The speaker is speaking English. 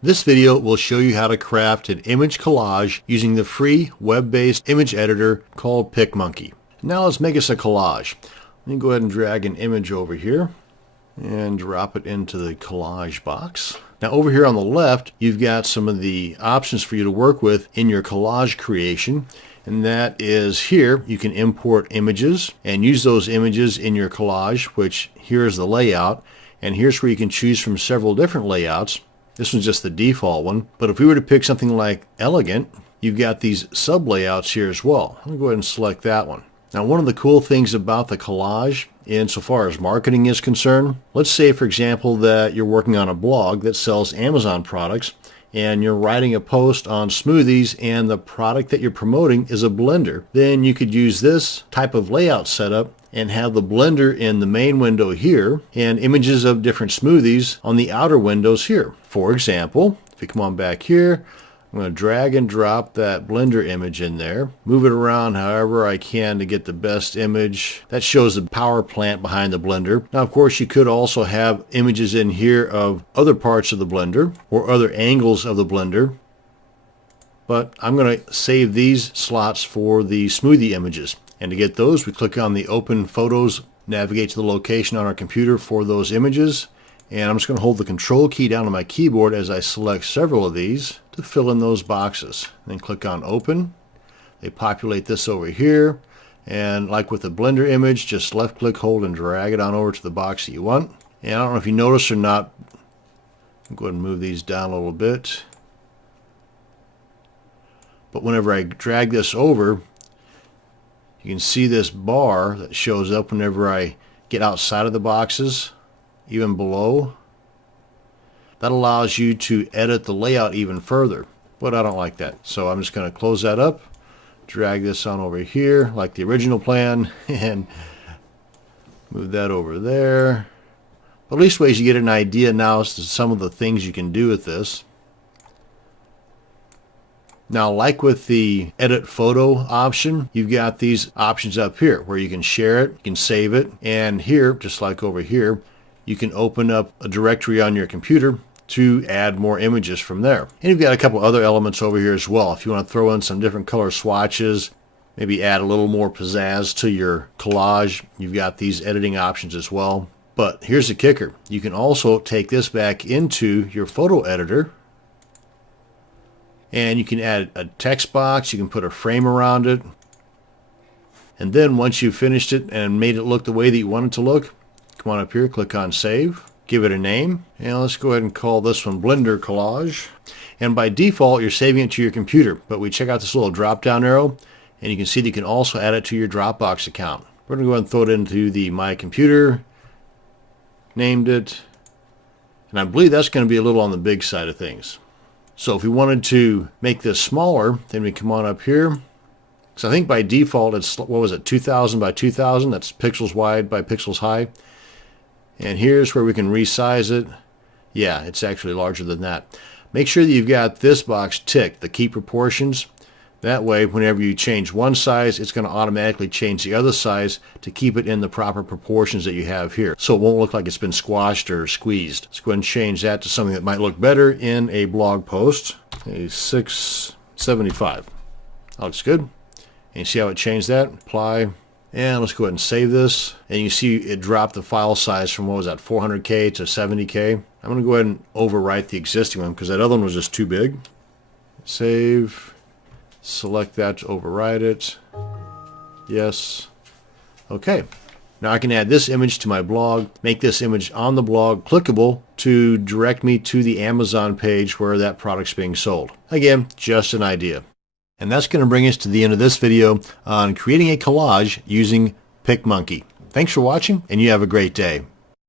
This video will show you how to craft an image collage using the free web-based image editor called Pic Monkey. Now let's make us a collage. Let me go ahead and drag an image over here and drop it into the collage box. Now over here on the left, you've got some of the options for you to work with in your collage creation. And that is here, you can import images and use those images in your collage, which here's the layout. And here's where you can choose from several different layouts. This one's just the default one. But if we were to pick something like elegant, you've got these sub layouts here as well. I'm going to go ahead and select that one. Now one of the cool things about the collage insofar as marketing is concerned, let's say for example that you're working on a blog that sells Amazon products and you're writing a post on smoothies and the product that you're promoting is a blender. Then you could use this type of layout setup and have the blender in the main window here and images of different smoothies on the outer windows here. For example, if you come on back here, I'm going to drag and drop that blender image in there, move it around however I can to get the best image. That shows the power plant behind the blender. Now of course you could also have images in here of other parts of the blender or other angles of the blender. But I'm going to save these slots for the smoothie images. And to get those, we click on the Open Photos, navigate to the location on our computer for those images. And I'm just going to hold the Control key down on my keyboard as I select several of these to fill in those boxes. Then click on Open. They populate this over here. And like with the blender image, just left click, hold, and drag it on over to the box that you want. And I don't know if you notice or not, I'll go ahead and move these down a little bit. But whenever I drag this over, you can see this bar that shows up whenever I get outside of the boxes, even below. That allows you to edit the layout even further, but I don't like that. So I'm just going to close that up, drag this on over here like the original plan, and move that over there. But at least ways you get an idea now as to some of the things you can do with this. Now, like with the edit photo option, you've got these options up here where you can share it, you can save it, and here, just like over here, you can open up a directory on your computer to add more images from there. And you've got a couple other elements over here as well. If you want to throw in some different color swatches, maybe add a little more pizzazz to your collage, you've got these editing options as well. But here's the kicker. You can also take this back into your photo editor, and you can add a text box, you can put a frame around it. And then once you've finished it and made it look the way that you want it to look, come on up here, click on Save, give it a name, and let's go ahead and call this one Blender Collage. And by default, you're saving it to your computer, but we check out this little drop-down arrow, and you can see that you can also add it to your Dropbox account. We're going to go ahead and throw it into the My Computer, named it, and I believe that's going to be a little on the big side of things. So if we wanted to make this smaller, then we come on up here. So I think by default it's, what was it, 2000 by 2000? That's pixels wide by pixels high. And here's where we can resize it. Yeah, it's actually larger than that. Make sure that you've got this box ticked, the key proportions. That way, whenever you change one size, it's going to automatically change the other size to keep it in the proper proportions that you have here. So it won't look like it's been squashed or squeezed. Let's go ahead and change that to something that might look better in a blog post. A 675. That looks good. And you see how it changed that? Apply. And let's go ahead and save this. And you see it dropped the file size from, what was that, 400K to 70K. I'm going to go ahead and overwrite the existing one because that other one was just too big. Save. Select that to override it. Yes. Okay. Now I can add this image to my blog, make this image on the blog clickable to direct me to the Amazon page where that product's being sold. Again, just an idea. And that's going to bring us to the end of this video on creating a collage using Pic Monkey. Thanks for watching, and you have a great day.